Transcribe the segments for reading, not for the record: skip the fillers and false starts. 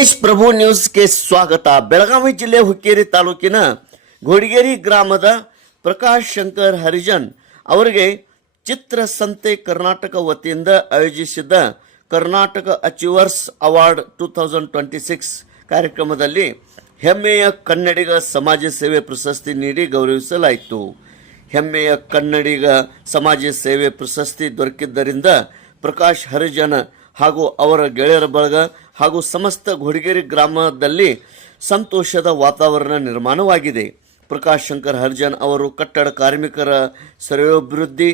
ತೇಜ್ ಪ್ರಭು ನ್ಯೂಸ್ಗೆ ಸ್ವಾಗತ. ಬೆಳಗಾವಿ ಜಿಲ್ಲೆ ಹುಕ್ಕೇರಿ ತಾಲೂಕಿನ ಘೋಡಿಗೇರಿ ಗ್ರಾಮದ ಪ್ರಕಾಶ್ ಶಂಕರ್ ಹರಿಜನ್ ಅವರಿಗೆ ಚಿತ್ರಸಂತೆ ಕರ್ನಾಟಕ ವತಿಯಿಂದ ಆಯೋಜಿಸಿದ್ದ ಕರ್ನಾಟಕ ಅಚೀವರ್ಸ್ ಅವಾರ್ಡ್ 2026 ಕಾರ್ಯಕ್ರಮದಲ್ಲಿ ಹೆಮ್ಮೆಯ ಕನ್ನಡಿಗ ಸಮಾಜ ಸೇವೆ ಪ್ರಶಸ್ತಿ ನೀಡಿ ಗೌರವಿಸಲಾಯಿತು. ಹೆಮ್ಮೆಯ ಕನ್ನಡಿಗ ಸಮಾಜ ಸೇವೆ ಪ್ರಶಸ್ತಿ ದೊರಕಿದ್ದರಿಂದ ಪ್ರಕಾಶ್ ಹರಿಜನ್ ಹಾಗೂ ಅವರ ಗೆಳೆಯರ ಬಳಗ ಹಾಗೂ ಸಮಸ್ತ ಘೋಡಿಗೇರಿ ಗ್ರಾಮದಲ್ಲಿ ಸಂತೋಷದ ವಾತಾವರಣ ನಿರ್ಮಾಣವಾಗಿದೆ. ಪ್ರಕಾಶ್ ಶಂಕರ್ ಹರಿಜನ್ ಅವರು ಕಟ್ಟಡ ಕಾರ್ಮಿಕರ ಶ್ರೇಯೋಭಿವೃದ್ಧಿ,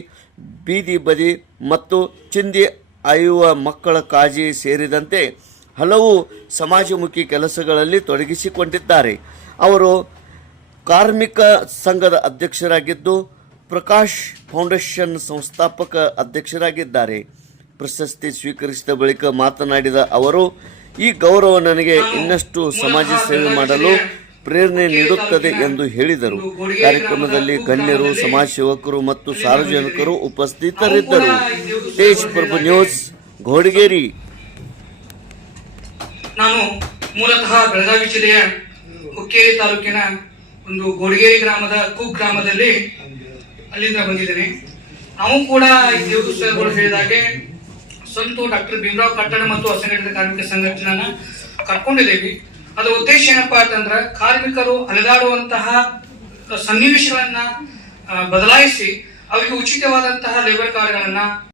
ಬೀದಿ ಬದಿ ಮತ್ತು ಚಿಂದಿ ಆಯುವ ಮಕ್ಕಳ ಕಾಳಜಿ ಸೇರಿದಂತೆ ಹಲವು ಸಮಾಜಮುಖಿ ಕೆಲಸಗಳಲ್ಲಿ ತೊಡಗಿಸಿಕೊಂಡಿದ್ದಾರೆ. ಅವರು ಕಾರ್ಮಿಕ ಸಂಘದ ಅಧ್ಯಕ್ಷರಾಗಿದ್ದು ಪ್ರಕಾಶ್ ಫೌಂಡೇಶನ್ ಸಂಸ್ಥಾಪಕ ಅಧ್ಯಕ್ಷರಾಗಿದ್ದಾರೆ. ಪ್ರಶಸ್ತಿ ಸ್ವೀಕರಿಸಿದ ಬಳಿಕ ಮಾತನಾಡಿದ ಅವರು, ಈ ಗೌರವ ನನಗೆ ಇನ್ನಷ್ಟು ಸಮಾಜ ಸೇವೆ ಮಾಡಲು ಪ್ರೇರಣೆ ನೀಡುತ್ತದೆ ಎಂದು ಹೇಳಿದರು. ಕಾರ್ಯಕ್ರಮದಲ್ಲಿ ಗಣ್ಯರು, ಸಮಾಜ ಸೇವಕರು ಮತ್ತು ಸಾರ್ವಜನಿಕರು ಉಪಸ್ಥಿತರಿದ್ದರು. ತೇಜ್ ಪ್ರಭು ನ್ಯೂಸ್, ಘೋಡಿಗೇರಿ. ನಾನು ಮೂಲತಃ ಬೆಳಗಾವಿ ಜಿಲ್ಲೆಯ ಹುಕ್ಕೇರಿ ತಾಲೂಕಿನ ಒಂದು ಘೋಡಿಗೇರಿ ಗ್ರಾಮದ ಕುಗ್ರಾಮದಲ್ಲಿ ಅಲ್ಲಿಂದ ಬಂದಿದ್ದೇನೆ. ನಾವು ಕೂಡ ಈ ದೇವಸ್ಥಾನಗಳು ಹೇಳಿದಾಗೆ ಸ್ವಂತ ಡಾಕ್ಟರ್ ಭೀಮರಾವ್ ಕಟ್ಟಡ ಮತ್ತು ಅಸಂಘಟಿತ ಕಾರ್ಮಿಕ ಸಂಘಟನೆಯನ್ನ ಕರ್ಕೊಂಡಿದ್ದೇವೆ. ಅದರ ಉದ್ದೇಶ ಏನಪ್ಪಾ ಅಂತಂದ್ರೆ ಕಾರ್ಮಿಕರು ಅಲೆದಾಡುವಂತಹ ಸನ್ನಿವೇಶಗಳನ್ನ ಬದಲಾಯಿಸಿ ಅವರಿಗೆ ಉಚಿತವಾದಂತಹ ಲೇಬರ್ ಕಾರ್ಡ್ಗಳನ್ನ